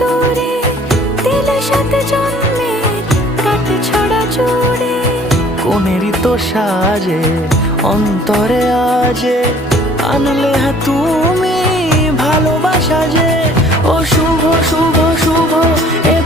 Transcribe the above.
দূরে দিলে সাথে জন্মের কাট ছড়া জুড়ে। কোনেরই তো সাজে অন্তরে আজে আনলে হ্যাঁ তুমি ভালোবাসা যে। ও শুভ শুভ শুভ এ